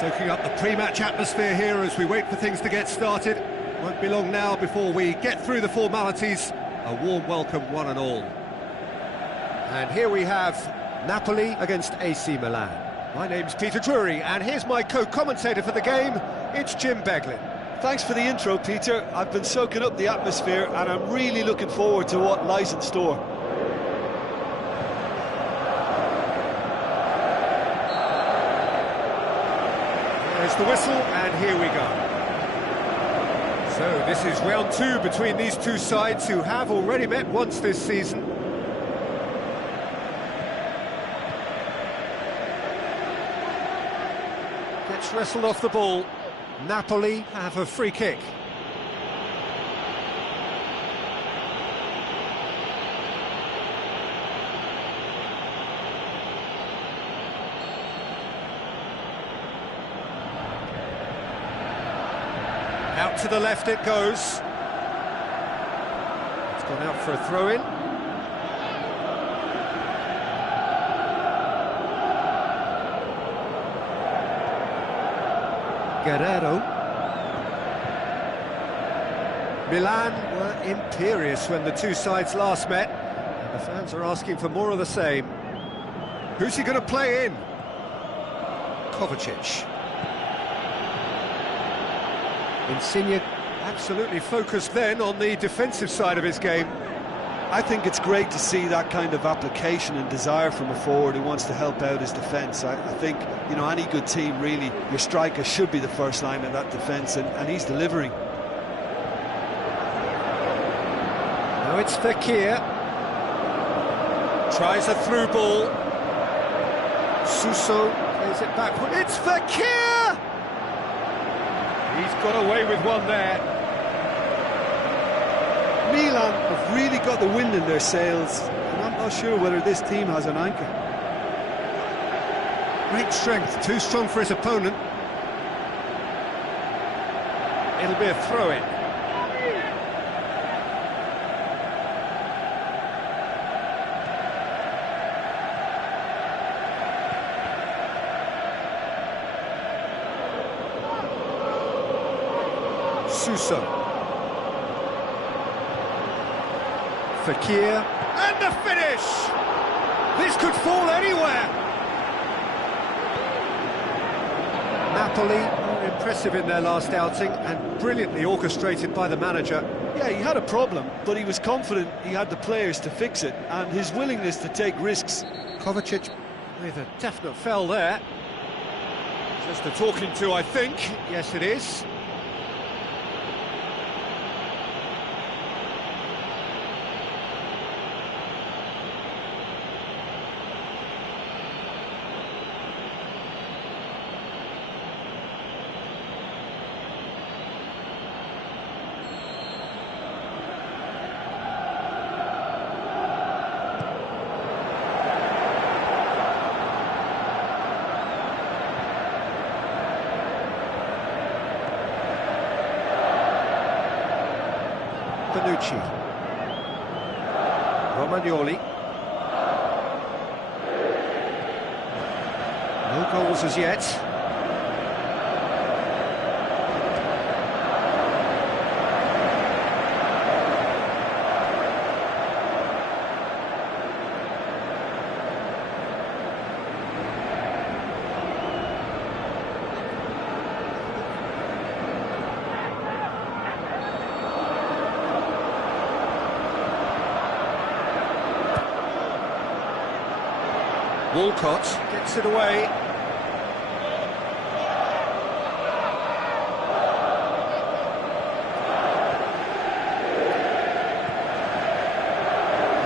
Soaking up the pre-match atmosphere here as we wait for things to get started. Won't be long now before we get through the formalities. A warm welcome, one and all. And here we have Napoli against AC Milan. My name's Peter Drury, and here's my co-commentator for the game. It's Jim Beglin. Thanks for the intro, Peter. I've been soaking up the atmosphere, and I'm really looking forward to what lies in store. There's the whistle, and here we go. So this is round two between these two sides who have already met once this season. Gets wrestled off the ball. Napoli have a free kick. Out to the left it goes. It's gone out for a throw-in. Guerrero. Milan were imperious when the two sides last met, and the fans are asking for more of the same. Who's he going to play in? Kovacic. Insigne absolutely focused then on the defensive side of his game. I think it's great to see that kind of application and desire from a forward who wants to help out his defence. I think, you know, any good team, really, your striker should be the first line of that defence, and he's delivering. Now it's Fekir. Tries a through ball. Suso plays it backward. It's Fekir! He's got away with one there. Milan have really got the wind in their sails, and I'm not sure whether this team has an anchor. Great strength, too strong for his opponent. It'll be a throw-in. Suso. Fekir, and the finish! This could fall anywhere! Napoli are impressive in their last outing and brilliantly orchestrated by the manager. Yeah, he had a problem, but he was confident he had the players to fix it, and his willingness to take risks. Kovacic with a definite foul there. Just a talking to, I think. Yes, it is. Bonucci. Romagnoli. No goals as yet. Walcott gets it away.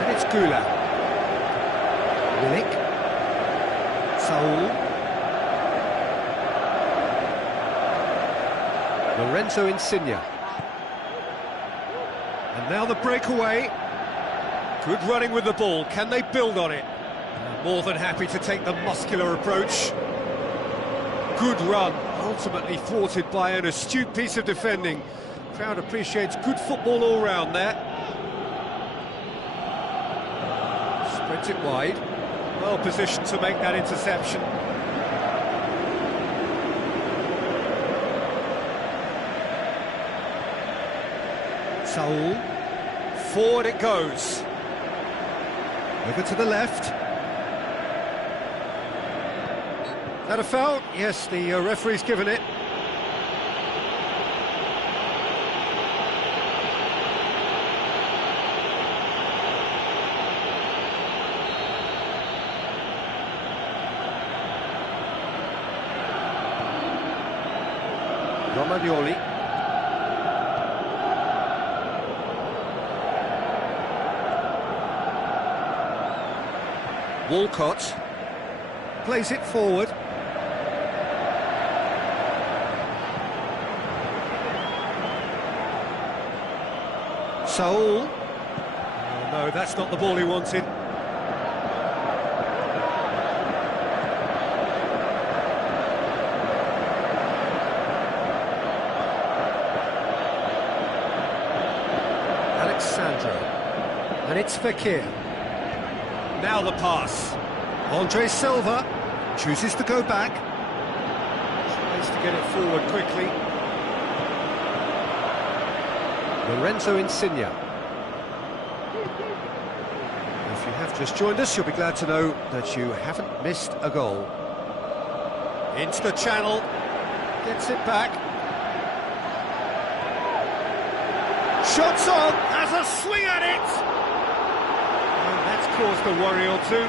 And it's Gula. Willick. Saul. Lorenzo Insigne. And now the breakaway. Good running with the ball. Can they build on it? More than happy to take the muscular approach. Good run, ultimately thwarted by an astute piece of defending. Crowd appreciates good football all round there. Spreads it wide. Well positioned to make that interception. Saul. Forward it goes. Over to the left. That a foul? Yes, the referee's given it. Romagnoli. Walcott plays it forward. Saul. Oh, no, that's not the ball he wanted. Alexandro. And it's Fekir. Now the pass. Andre Silva chooses to go back. Tries to get it forward quickly. Lorenzo Insigne. If you have just joined us, you'll be glad to know that you haven't missed a goal. Into the channel. Gets it back. Shots on. Has a swing at it. And that's caused a worry or two.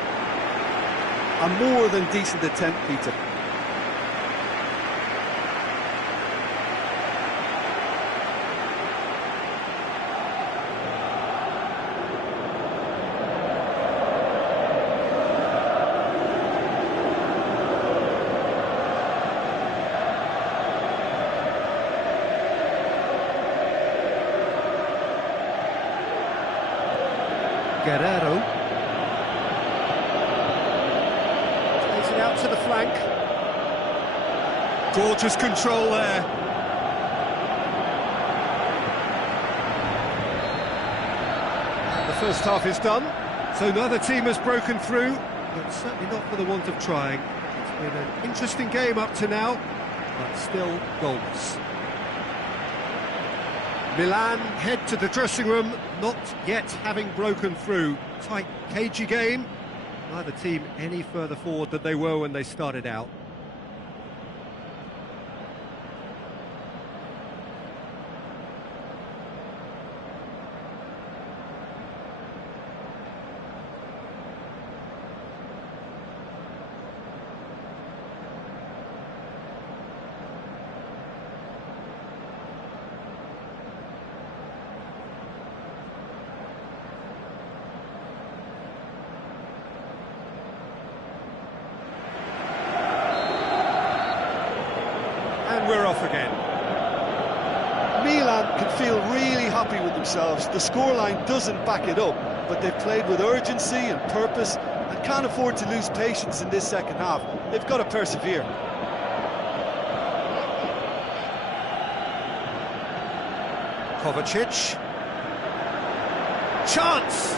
A more than decent attempt, Peter. Guerrero. Takes it out to the flank. Gorgeous control there. And the first half is done, so neither team has broken through, but certainly not for the want of trying. It's been an interesting game up to now, but still goalless. Milan head to the dressing room, not yet having broken through. Tight, cagey game. Neither team any further forward than they were when they started out. And we're off again. Milan can feel really happy with themselves. The scoreline doesn't back it up, but they've played with urgency and purpose and can't afford to lose patience in this second half. They've got to persevere. Kovacic. Chance!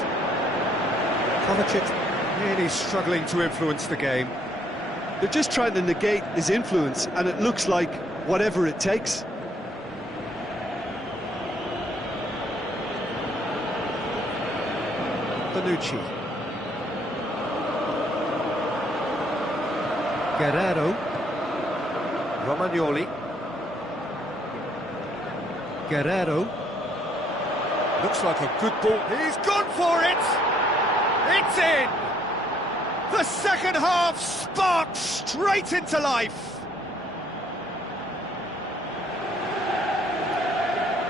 Kovacic really struggling to influence the game. They're just trying to negate his influence, and it looks like whatever it takes. Bonucci. Guerrero. Romagnoli. Guerrero. Looks like a good ball. He's gone for it! It's in! The second half sparked straight into life.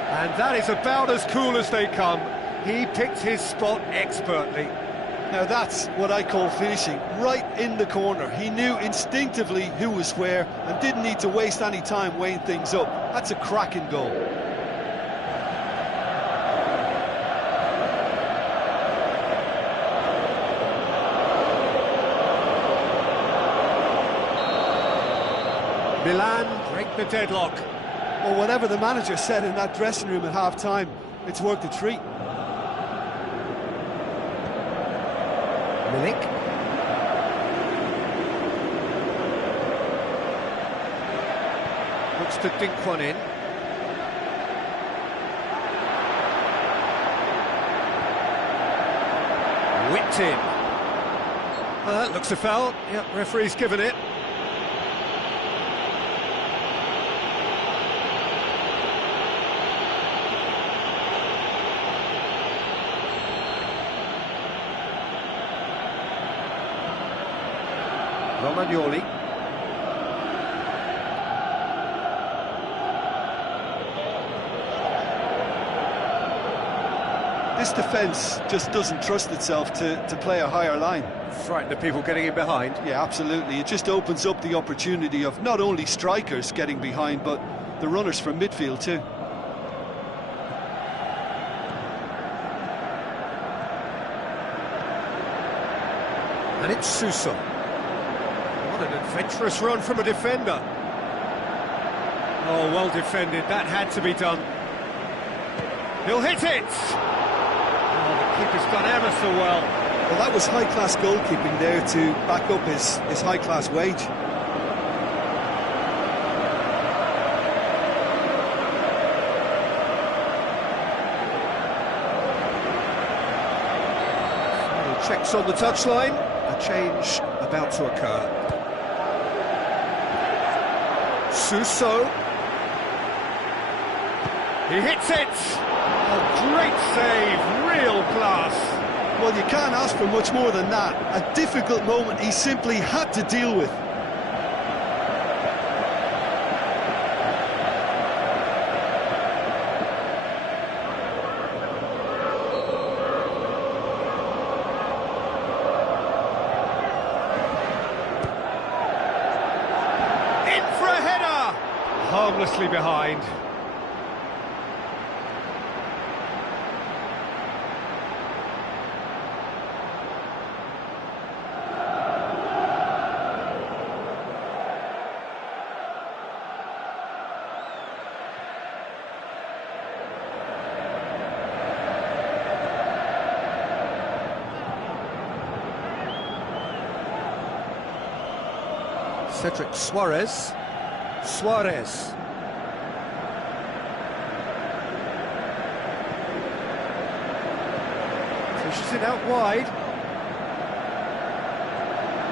And that is about as cool as they come. He picked his spot expertly. Now that's what I call finishing, right in the corner. He knew instinctively who was where and didn't need to waste any time weighing things up. That's a cracking goal. Milan break the deadlock. Well, whatever the manager said in that dressing room at half-time, it's worked a treat. Milik. Looks to dink one in. Whipped in. That looks a foul. Yep, referee's given it. Romagnoli. This defence just doesn't trust itself to play a higher line. Frighten the people getting in behind. Yeah, absolutely. It just opens up the opportunity of not only strikers getting behind, but the runners from midfield too. And it's Suso. What an adventurous run from a defender. Oh, well defended. That had to be done. He'll hit it! Oh, the keeper's done ever so well. Well, that was high-class goalkeeping there to back up his high-class wage. Checks on the touchline. A change about to occur. Suso. He hits it! A great save, real class. Well, you can't ask for much more than that. A difficult moment he simply had to deal with. In for a header! Harmlessly behind. Cedric Suarez. Suarez. Pushes it out wide.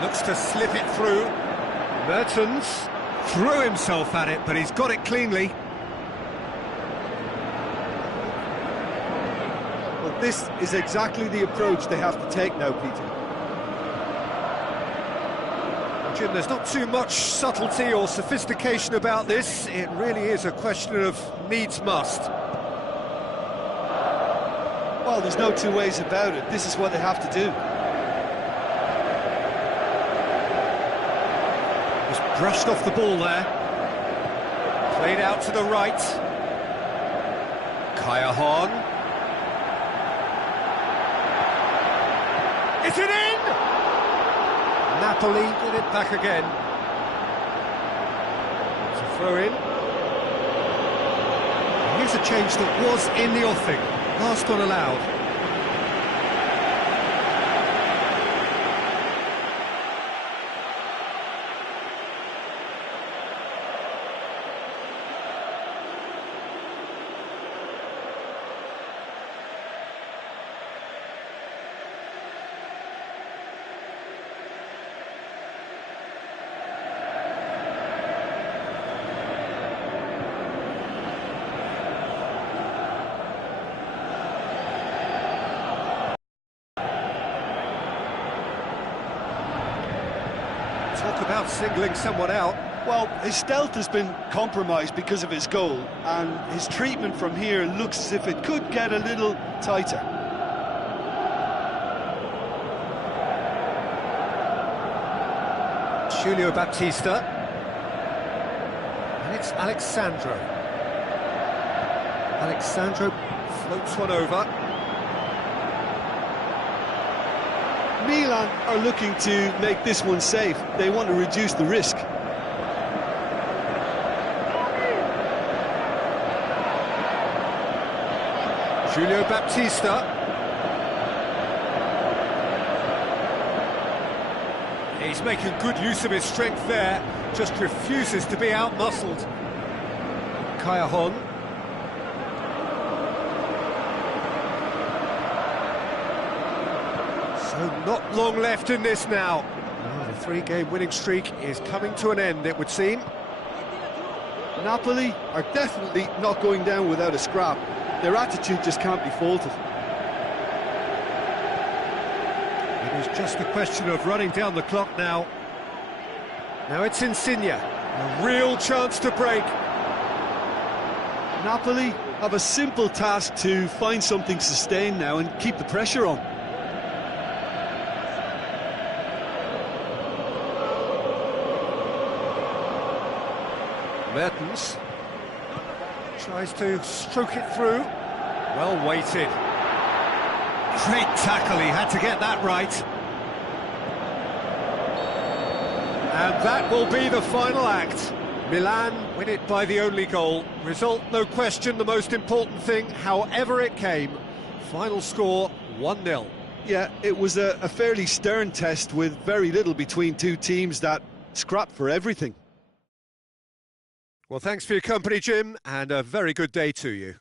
Looks to slip it through. Mertens threw himself at it, but he's got it cleanly. Well, this is exactly the approach they have to take now, Peter. Jim, there's not too much subtlety or sophistication about this. It really is a question of needs must. Well, there's no two ways about it. This is what they have to do. Just brushed off the ball there. Played out to the right. Kaya Hahn. Is it in? Napoli get it back again. It's a throw in. Here's a change that was in the offing. Last one allowed. Talk about singling someone out. Well, his stealth has been compromised because of his goal, and his treatment from here looks as if it could get a little tighter. Julio Baptista. And it's Alexandro. Alexandro floats one over. Milan are looking to make this one safe. They want to reduce the risk. Julio Baptista. He's making good use of his strength there, just refuses to be out-muscled. Kaya Hahn. So not long left in this now. Oh, the three-game winning streak is coming to an end, it would seem. Napoli are definitely not going down without a scrap. Their attitude just can't be faulted. It is just a question of running down the clock now. Now it's Insigne, a real chance to break. Napoli have a simple task to find something sustained now and keep the pressure on. Mertens tries to stroke it through. Well weighted. Great tackle, he had to get that right. And that will be the final act. Milan win it by the only goal. Result, no question, the most important thing, however it came. Final score, 1-0. Yeah, it was a fairly stern test with very little between two teams that scrapped for everything. Well, thanks for your company, Jim, and a very good day to you.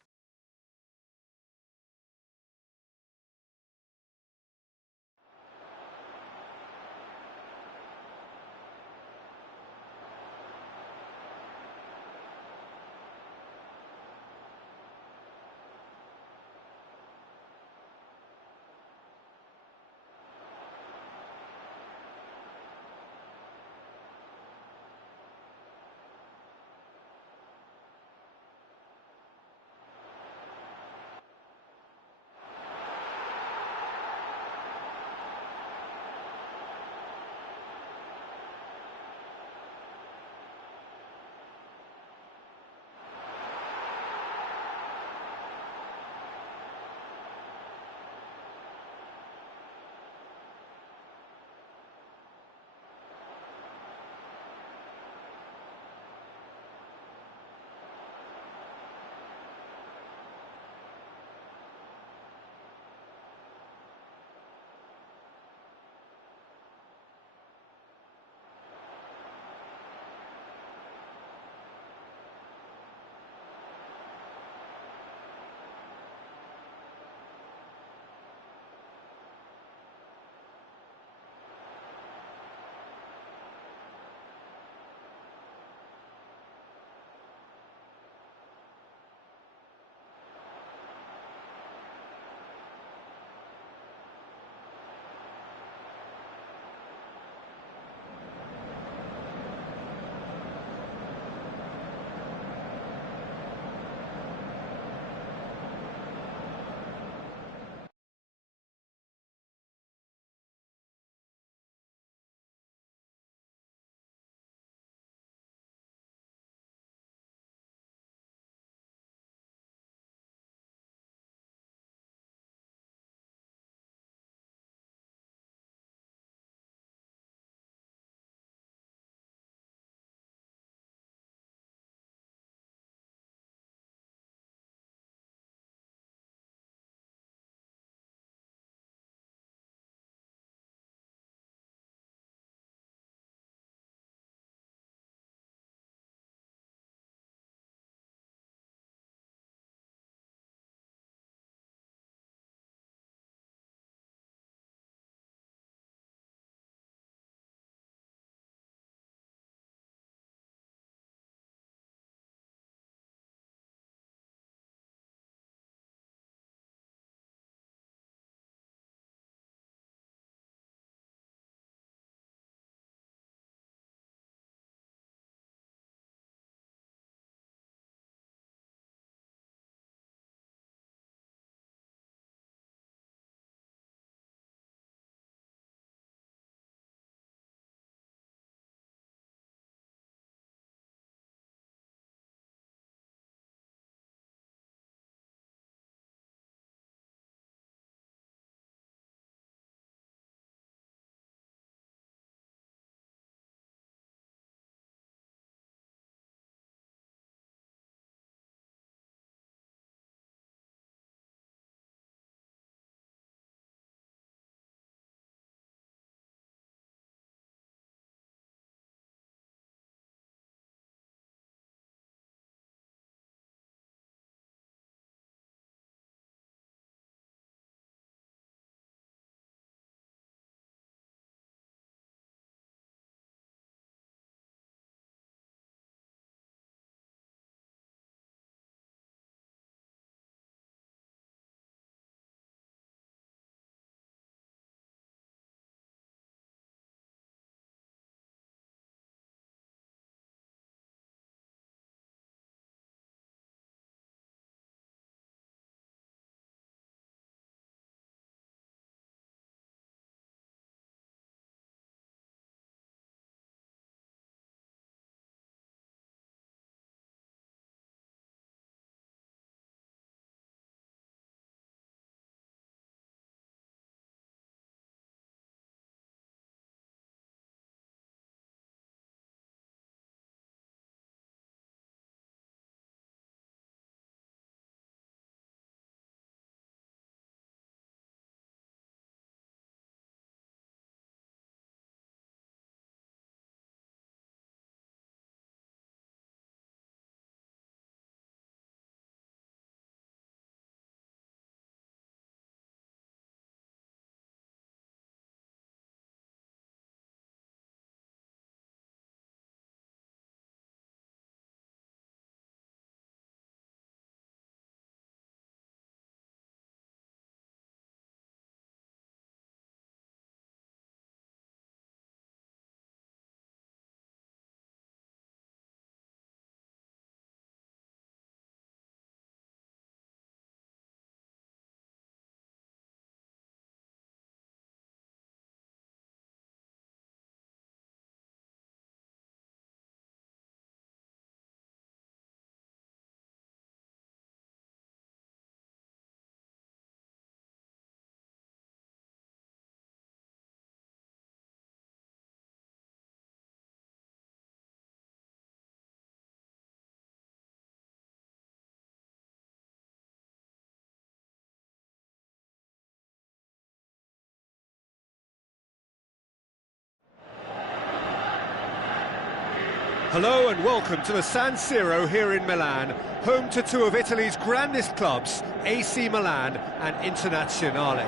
Hello and welcome to the San Siro here in Milan, home to two of Italy's grandest clubs, AC Milan and Internazionale.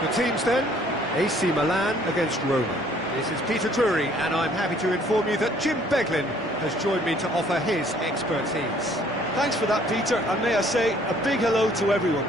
The teams then, AC Milan against Roma. This is Peter Drury and I'm happy to inform you that Jim Beglin has joined me to offer his expertise. Thanks for that, Peter, and may I say a big hello to everyone.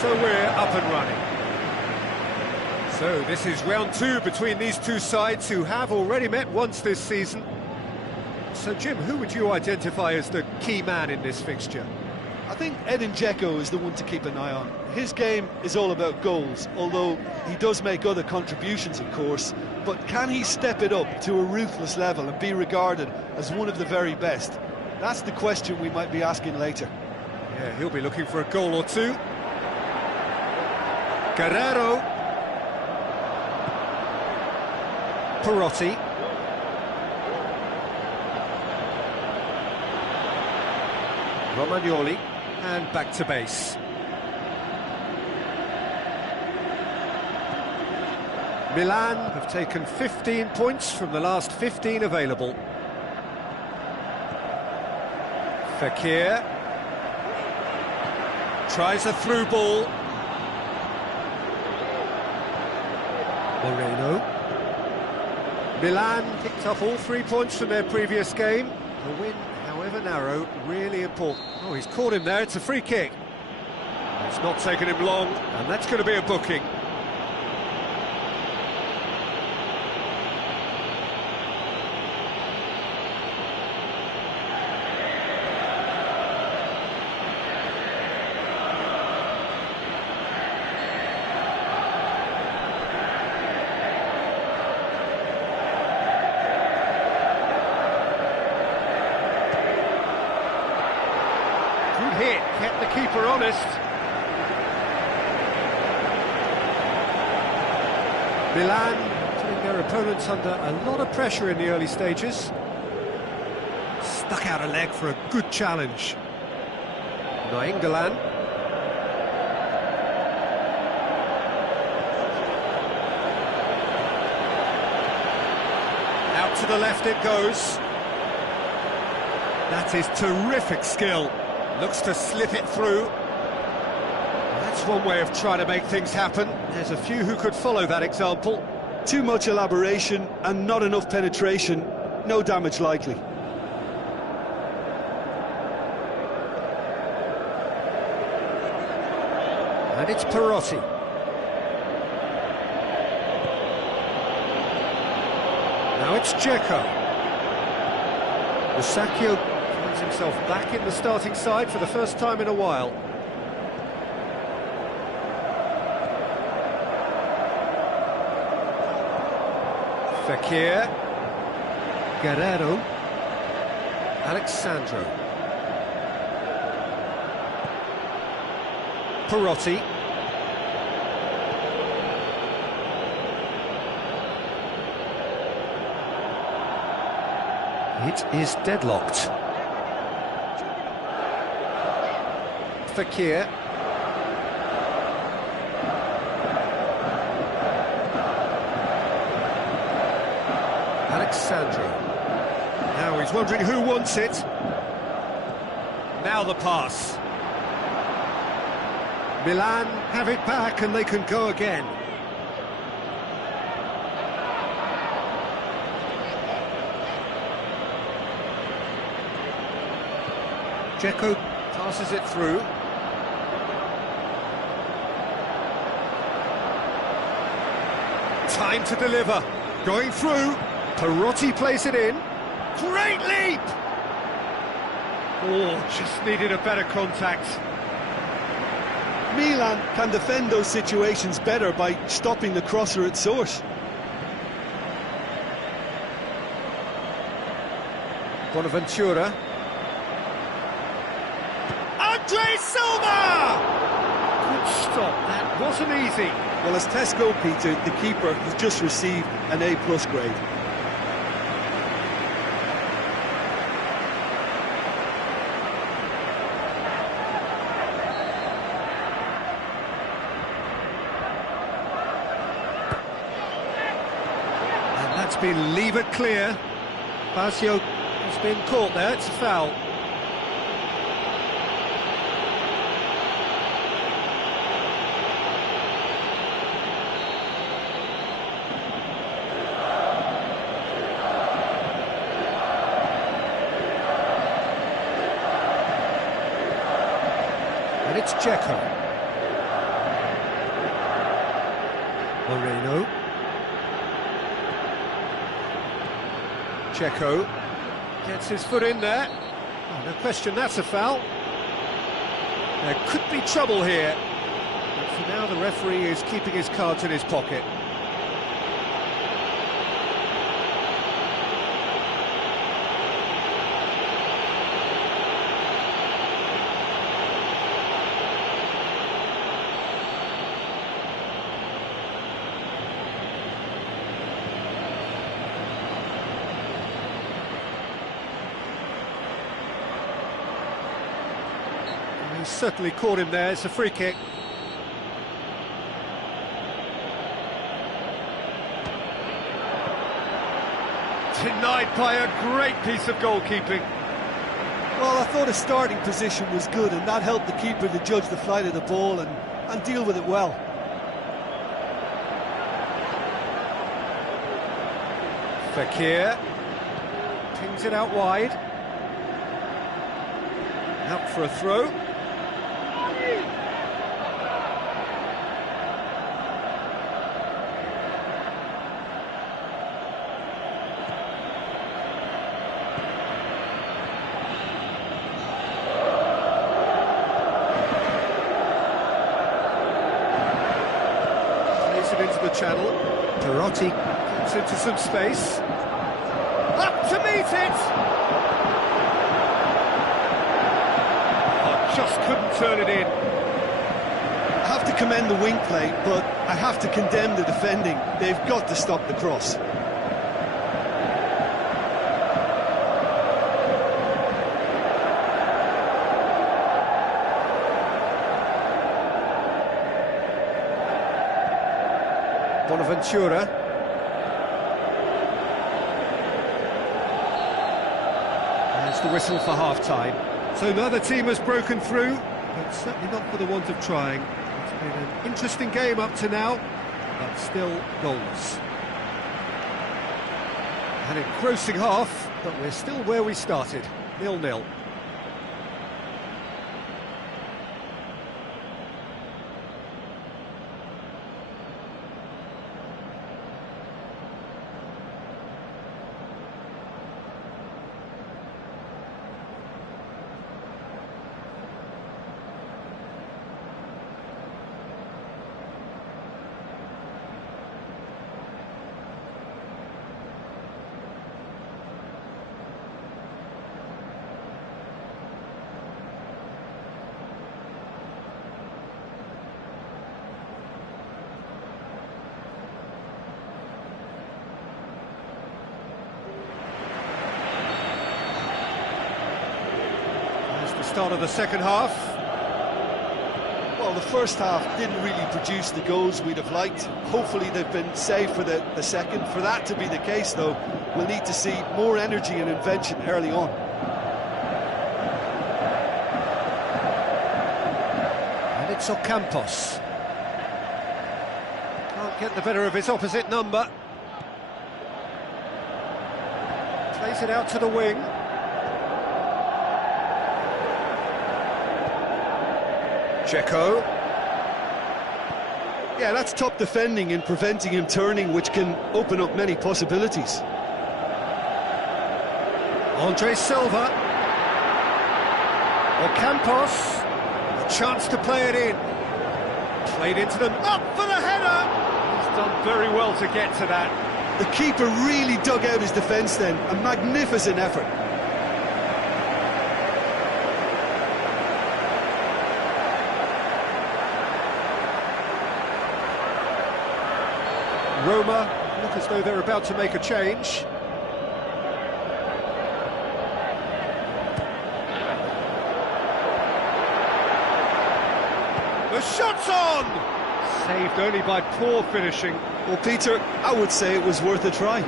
So we're up and running. So this is round two between these two sides who have already met once this season. So Jim, who would you identify as the key man in this fixture? I think Edin Dzeko is the one to keep an eye on. His game is all about goals, although he does make other contributions, of course. But can he step it up to a ruthless level and be regarded as one of the very best? That's the question we might be asking later. Yeah, he'll be looking for a goal or two. Guerrero. Perotti. Romagnoli. And back to base. Milan have taken 15 points from the last 15 available. Fekir. Tries a through ball. Moreno. Milan picked up all 3 points from their previous game. The win, however narrow, really important. Oh, he's caught him there, it's a free kick. It's not taken him long, and that's going to be a booking. Hit, kept the keeper honest. Milan putting their opponents under a lot of pressure in the early stages. Stuck out a leg for a good challenge. Nainggolan. Out to the left it goes. That is terrific skill. Looks to slip it through. That's one way of trying to make things happen. There's a few who could follow that example. Too much elaboration and not enough penetration. No damage likely. And it's Perotti. Now it's Dzeko. Musacchio finds himself back in the starting side for the first time in a while. Fekir. Guerrero. Alexandro. Perotti. It is deadlocked. Fekir. Alexandro. Now he's wondering who wants it. Now the pass. Milan have it back and they can go again. Dzeko passes it through. Time to deliver. Going through. Perotti plays it in. Great leap! Oh, just needed a better contact. Milan can defend those situations better by stopping the crosser at source. Bonaventura. And Andre Silva! Good stop, that wasn't easy. Well, as tests go, Peter, the keeper has just received an A+ grade. And that's been levered clear. Basio has been caught there, it's a foul. And it's Dzeko. Moreno. Dzeko gets his foot in there. Oh, no question, that's a foul. There could be trouble here. But for now, the referee is keeping his cards in his pocket. He's certainly caught him there, it's a free kick. Denied by a great piece of goalkeeping. Well, I thought his starting position was good, and that helped the keeper to judge the flight of the ball and deal with it well. Fekir pings it out wide. Out for a throw. Plays it into the channel. Perotti gets into some space. Up to meet it! Just couldn't turn it in. I have to commend the wing play, but I have to condemn the defending. They've got to stop the cross. Bonaventura. There's the whistle for half-time. So neither team has broken through, but certainly not for the want of trying. It's been an interesting game up to now, but still goalless. An engrossing half, but we're still where we started, 0-0. Start of the second half. Well, the first half didn't really produce the goals we'd have liked. Hopefully they've been saved for the second. For that to be the case, though, we'll need to see more energy and invention early on. And it's Ocampos. Can't get the better of his opposite number. Plays it out to the wing. Dzeko. Yeah, that's top defending and preventing him turning, which can open up many possibilities. Andre Silva. Ocampos. A chance to play it in. Played into them. Up for the header! He's done very well to get to that. The keeper really dug out his defence then. A magnificent effort. Roma look as though they're about to make a change. The shot's on! Saved only by poor finishing. Well, Peter, I would say it was worth a try.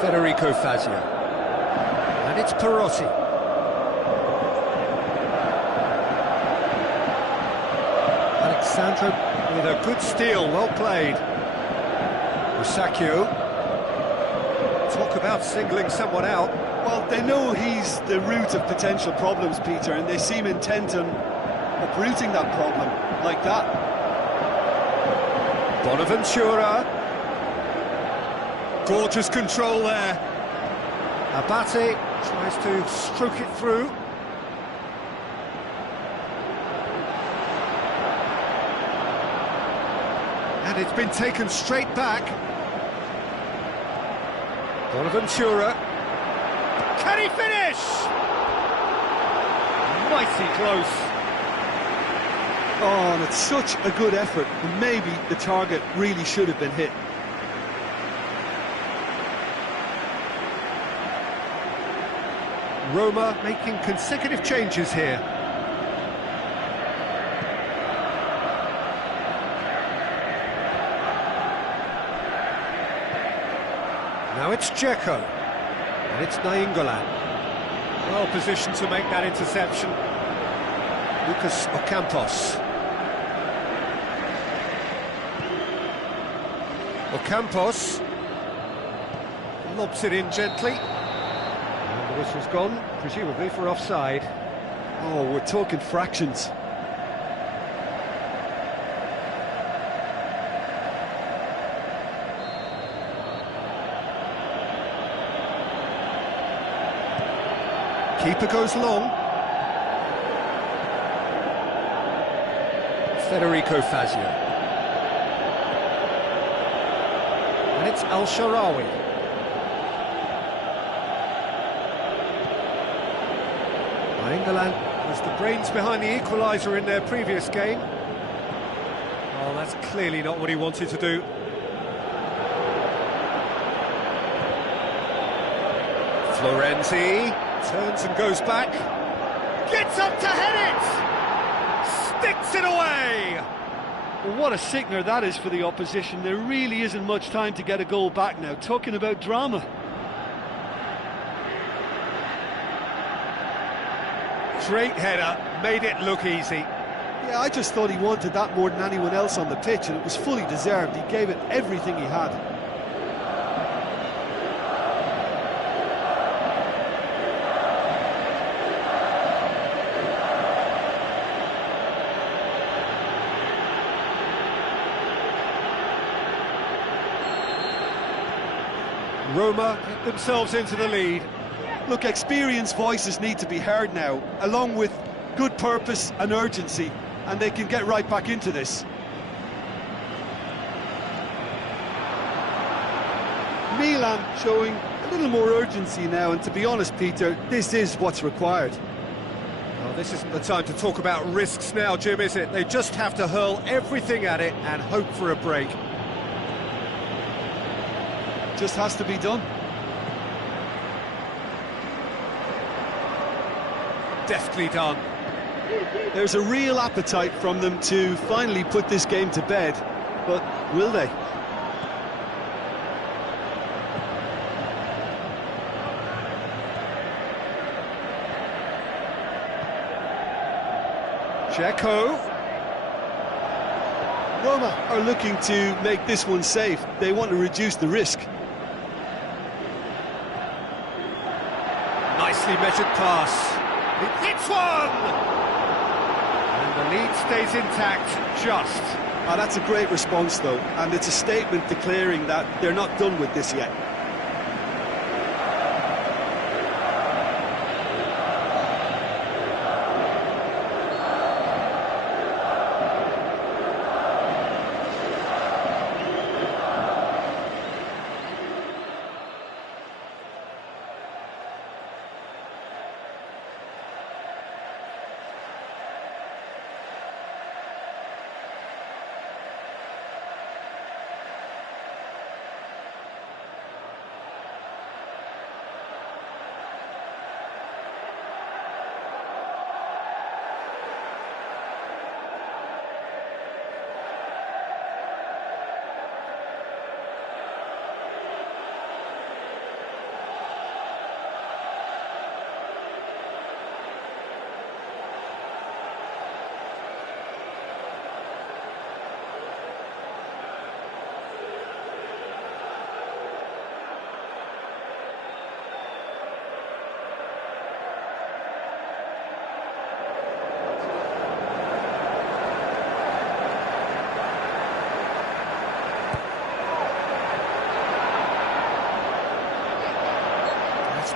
Federico Fazio. And it's Perotti. Alexandro with a good steal, well played. Musacchio. Talk about singling someone out. Well, they know he's the root of potential problems, Peter, and they seem intent on uprooting that problem, like that. Bonaventura. Gorgeous control there. Abate tries to stroke it through. And it's been taken straight back. Bonaventura. Can he finish? Mighty close. Oh, and it's such a good effort, and maybe the target really should have been hit. Roma making consecutive changes here. Now it's Dzeko, and it's Nainggolan. Well positioned to make that interception. Lucas Ocampos. Ocampos lobs it in gently. And the whistle's gone, presumably for offside. Oh, we're talking fractions. Keeper goes long. Federico Fazio. And it's Al-Sharawi. England was the brains behind the equaliser in their previous game. Oh, that's clearly not what he wanted to do. Florenzi turns and goes back. Gets up to head it! Sticks it away! Well, what a sickener that is for the opposition. There really isn't much time to get a goal back now. Talking about drama. Great header, made it look easy. Yeah, I just thought he wanted that more than anyone else on the pitch, and it was fully deserved. He gave it everything he had. Roma get themselves into the lead. Look, experienced voices need to be heard now, along with good purpose and urgency, and they can get right back into this. Milan showing a little more urgency now, and to be honest, Peter, this is what's required. Well, this isn't the time to talk about risks now, Jim, is it? They just have to hurl everything at it and hope for a break. Just has to be done. Deftly done. There's a real appetite from them to finally put this game to bed, but will they? Dzeko. Roma are looking to make this one safe. They want to reduce the risk. Nicely measured pass. It hits one! And the lead stays intact, just. Ah, that's a great response, though, and it's a statement declaring that they're not done with this yet.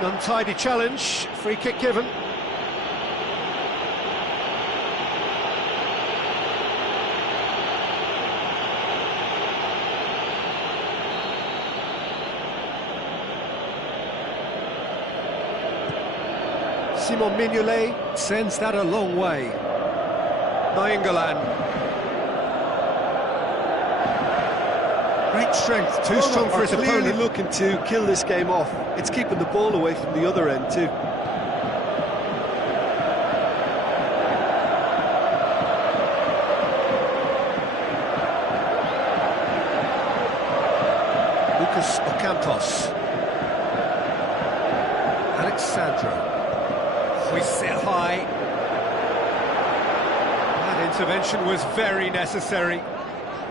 An untidy challenge, free kick given. Simon Mignolet sends that a long way. Nainggolan. Great strength, too strong for his clearly opponent. looking to kill this game off. It's keeping the ball away from the other end too. Lucas Ocampos. Alexandro. Hoists it high. That intervention was very necessary.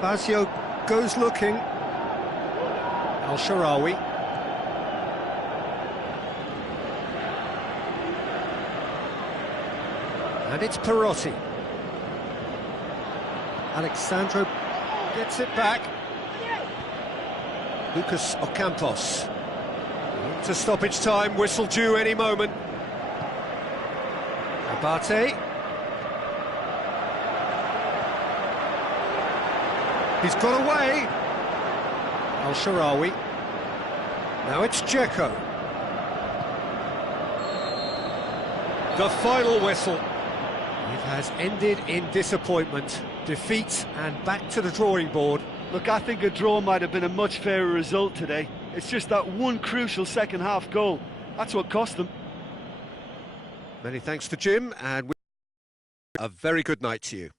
Lazio goes looking. Al-Sharawi. And it's Perotti. Alexandro gets it back. Lucas Ocampos. To stoppage time, whistle due any moment. Abate. He's got away. Al-Sharawi. Now it's Dzeko. The final whistle. It has ended in disappointment, defeat, and back to the drawing board. Look, I think a draw might have been a much fairer result today. It's just that one crucial second half goal. That's what cost them. Many thanks to Jim, and a very good night to you.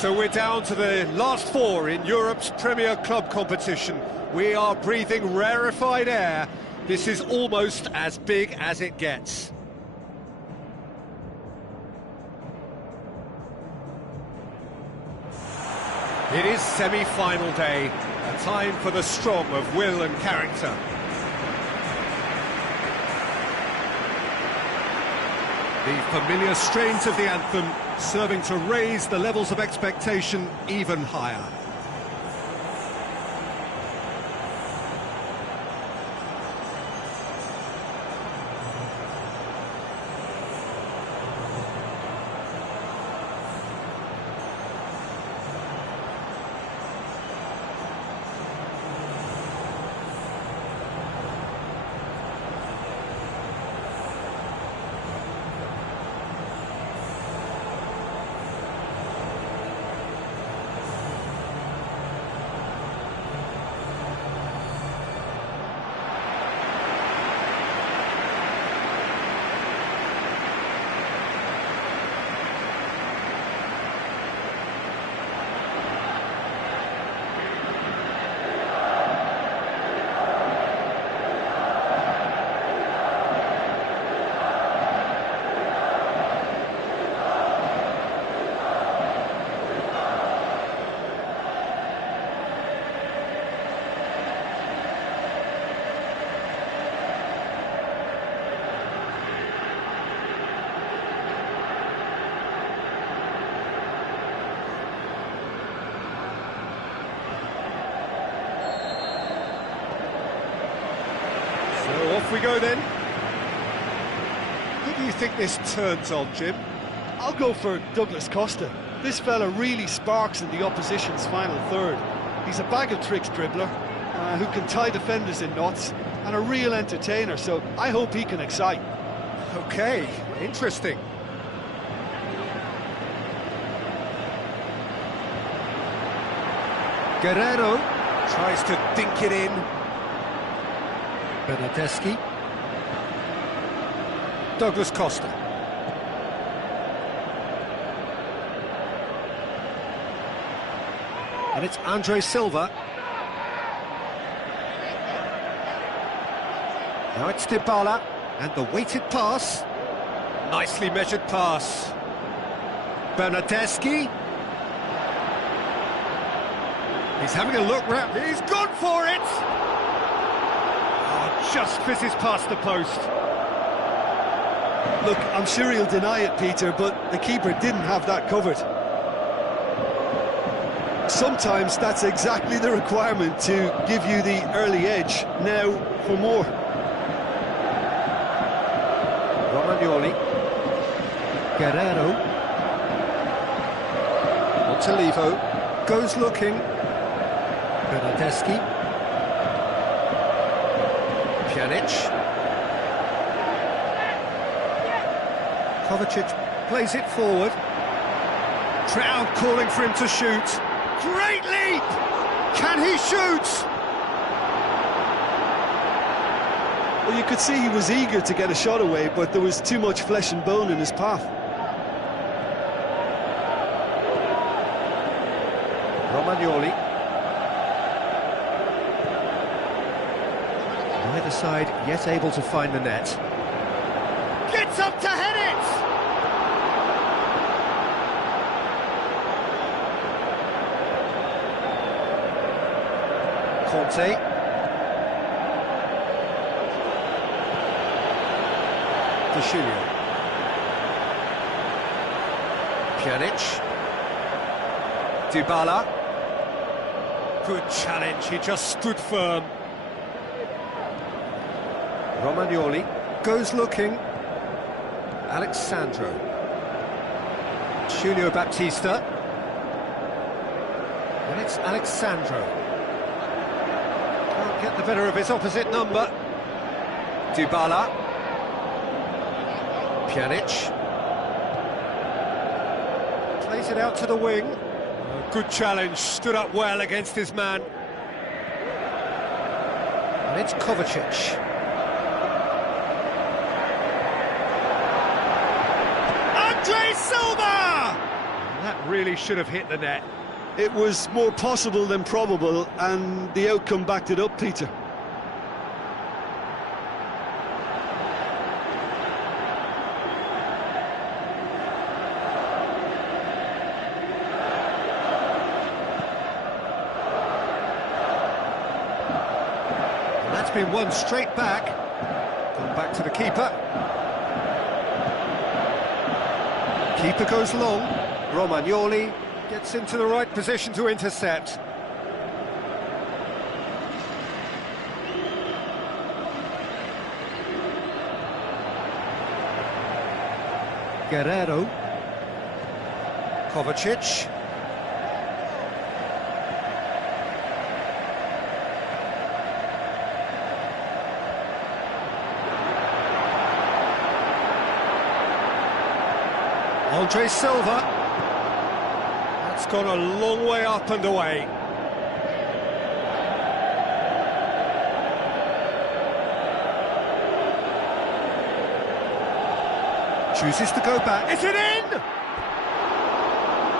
So we're down to the last four in Europe's Premier Club competition. We are breathing rarefied air. This is almost as big as it gets. It is semi-final day, a time for the strong of will and character. The familiar strains of the anthem serving to raise the levels of expectation even higher. So off we go then. Who do you think this turns on, Jim? I'll go for Douglas Costa. This fella really sparks in the opposition's final third. He's a bag of tricks dribbler who can tie defenders in knots and a real entertainer, so I hope he can excite. Okay, interesting. Guerrero tries to dink it in. Bernardeschi. Douglas Costa. And it's Andre Silva. Now it's Dybala, and the weighted pass. Nicely measured pass. Bernardeschi. He's having a look round. He's gone for it! Oh, just fizzes past the post. Look, I'm sure he'll deny it, Peter, but the keeper didn't have that covered. Sometimes that's exactly the requirement to give you the early edge. Now for more. Romagnoli. Guerrero. Montolivo. Goes looking. Bernardeschi. Pjanic. Kovacic plays it forward. Crowd calling for him to shoot. Great leap! Can he shoot? Well, you could see he was eager to get a shot away, but there was too much flesh and bone in his path. Romagnoli. Neither side yet able to find the net. Gets up to head it! Conte. De Chilio. Pjanic. Dybala. Good challenge, he just stood firm. Romagnoli goes looking. Alexandro. Julio Baptista. And it's Alexandro. Can't get the better of his opposite number. Dybala. Pjanic. Plays it out to the wing. Good challenge, stood up well against his man. And it's Kovacic. Andre Silva! That really should have hit the net. It was more possible than probable, and the outcome backed it up, Peter. And that's been won straight back. Gone back to the keeper. Keeper goes long. Romagnoli gets into the right position to intercept. Guerrero. Kovacic. Andre Silva. That's gone a long way up and away. Chooses to go back. Is it in?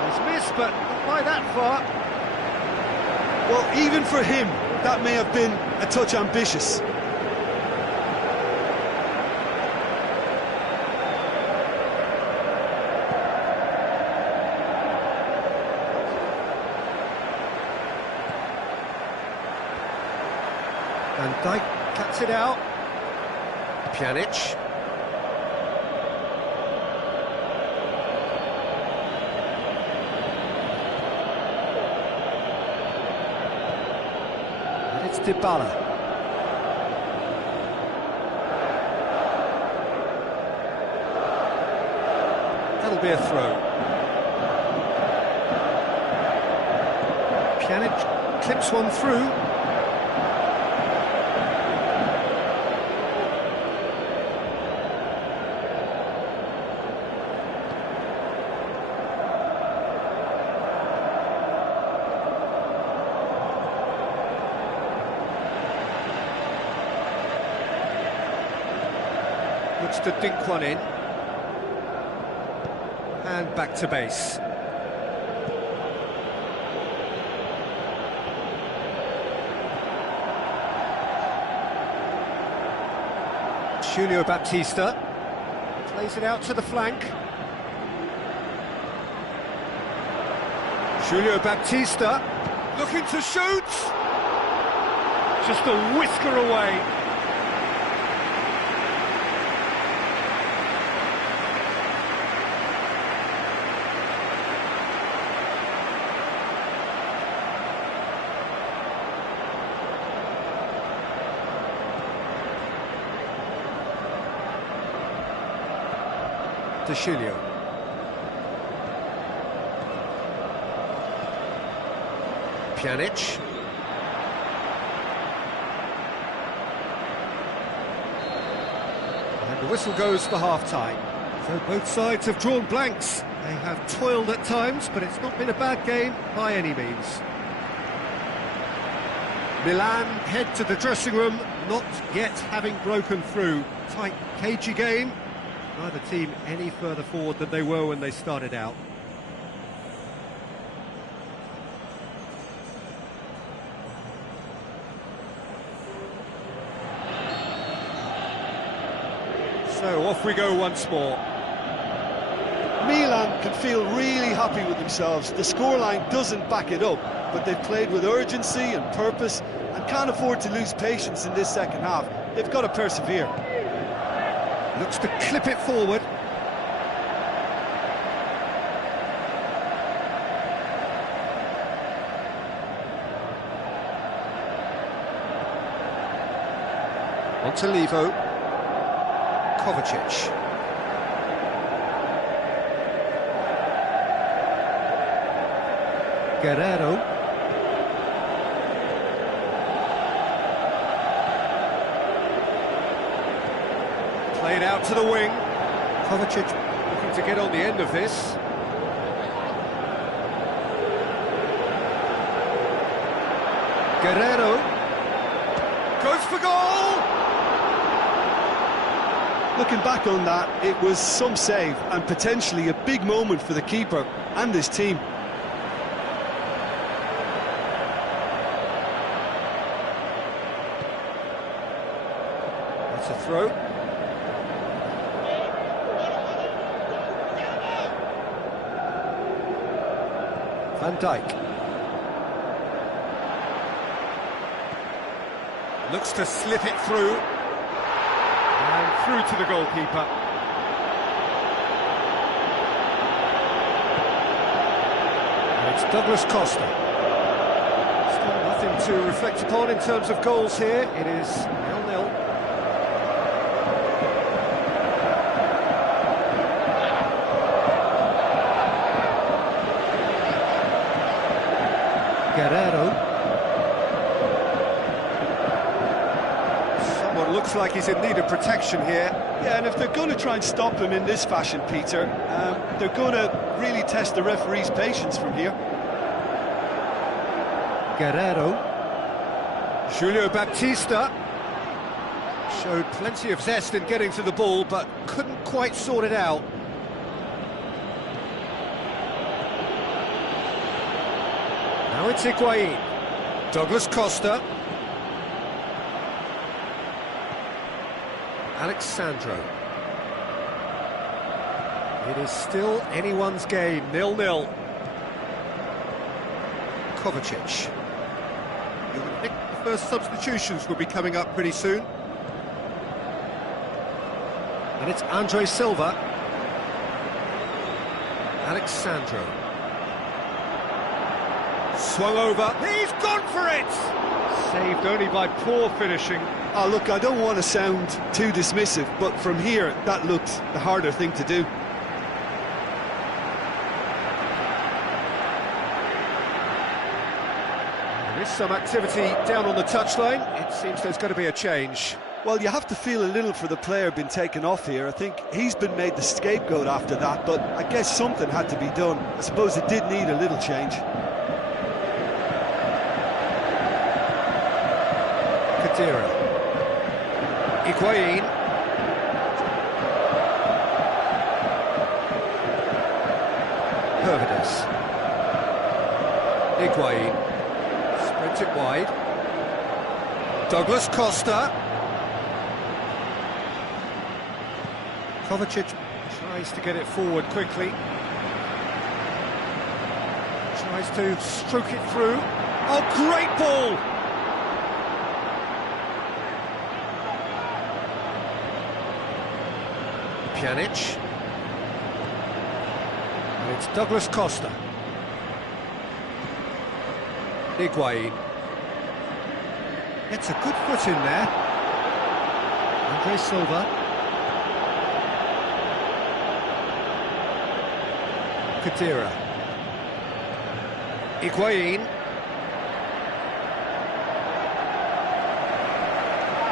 He's missed, but not by that far. Well, even for him, that may have been a touch ambitious. Van Dijk cuts it out. Pjanic. And it's Dybala. That'll be a throw. Pjanic clips one through. Looks to dink one in. And back to base. Julio Baptista plays it out to the flank. Julio Baptista looking to shoot. Just a whisker away. De Julio. Pjanic. And the whistle goes for half-time. So both sides have drawn blanks. They have toiled at times, but it's not been a bad game by any means. Milan head to the dressing room, not yet having broken through. Tight, cagey game. Neither team any further forward than they were when they started out. So off we go once more. Milan can feel really happy with themselves. The scoreline doesn't back it up, but they've played with urgency and purpose and can't afford to lose patience in this second half. They've got to persevere. Looks to clip it forward. On to Levo. Kovacic. Guerrero. Played out to the wing. Kovacic looking to get on the end of this. Guerrero goes for goal! Looking back on that, it was some save and potentially a big moment for the keeper and his team. That's a throw. Van Dijk. Looks to slip it through. And through to the goalkeeper. And it's Douglas Costa. Still nothing to reflect upon in terms of goals here. It is 0-0. Guerrero. Someone looks like he's in need of protection here. Yeah, and if they're going to try and stop him in this fashion, Peter, they're going to really test the referee's patience from here. Guerrero. Julio Baptista showed plenty of zest in getting to the ball, but couldn't quite sort it out. Now it's Higuain. Douglas Costa. Alexandro. It is still anyone's game, 0-0. Kovacic. You would think the first substitutions will be coming up pretty soon. And it's Andre Silva. Alexandro. Swung over. He's gone for it! Saved only by poor finishing. Oh, look, I don't want to sound too dismissive, but from here, that looked the harder thing to do. There is some activity down on the touchline. It seems there's going to be a change. Well, you have to feel a little for the player being taken off here. I think he's been made the scapegoat after that, but I guess something had to be done. I suppose it did need a little change. Kadira. Higuain. Hervedes. Higuain. Spreads it wide. Douglas Costa. Kovacic tries to get it forward quickly. Tries to stroke it through. Oh, great ball! Pjanic. And it's Douglas Costa. Higuain. It's a good foot in there. Andre Silva. Kadira. Higuain.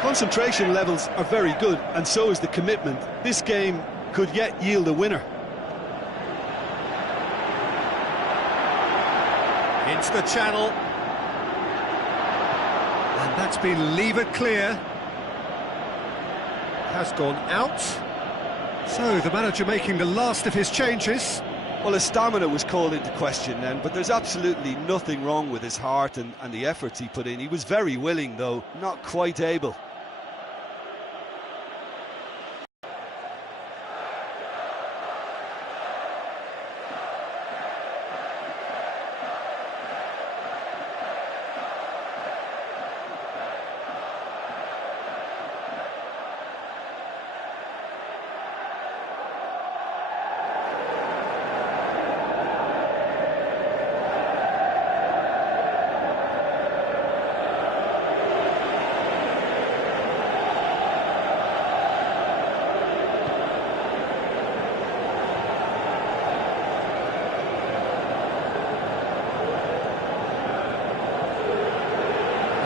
Concentration levels are very good, and so is the commitment. This game could yet yield a winner. Into the channel. And that's been levered clear. Has gone out. So the manager making the last of his changes. Well, his stamina was called into question then, but there's absolutely nothing wrong with his heart and the efforts he put in. He was very willing, though, not quite able.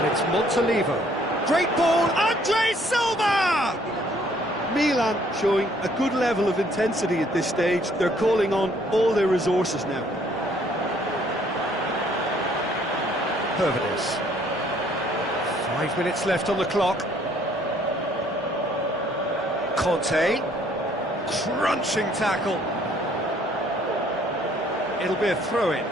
It's Montalivo. Great ball, Andre Silva! Milan showing a good level of intensity at this stage. They're calling on all their resources now. Hervedes. 5 minutes left on the clock. Conte, crunching tackle. It'll be a throw-in.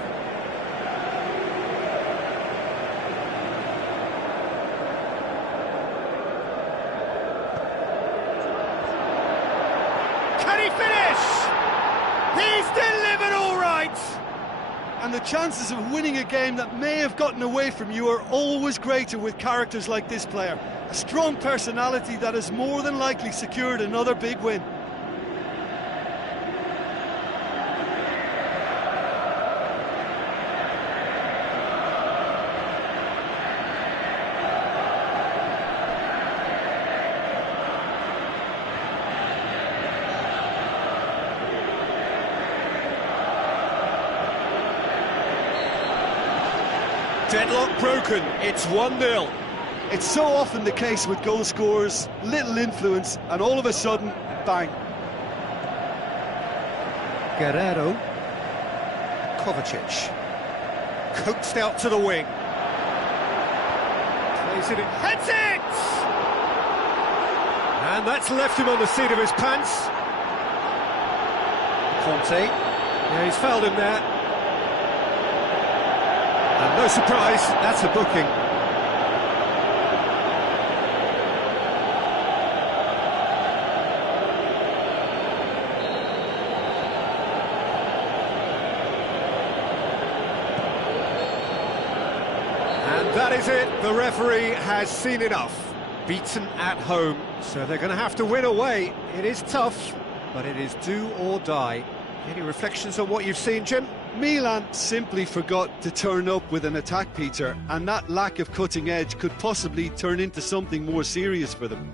Can he finish? He's delivered all right! And the chances of winning a game that may have gotten away from you are always greater with characters like this player. A strong personality that has more than likely secured another big win. Deadlock broken, it's 1-0. It's so often the case with goal scorers, little influence, and all of a sudden, bang. Guerrero. Kovacic. Coaxed out to the wing. Plays it in, heads it! And that's left him on the seat of his pants. Conte. Yeah, he's fouled him there. And no surprise, that's a booking. And that is it. The referee has seen enough. Beaten at home, so they're going to have to win away. It is tough, but it is do or die. Any reflections on what you've seen, Jim? Milan simply forgot to turn up with an attack, Peter, and that lack of cutting edge could possibly turn into something more serious for them.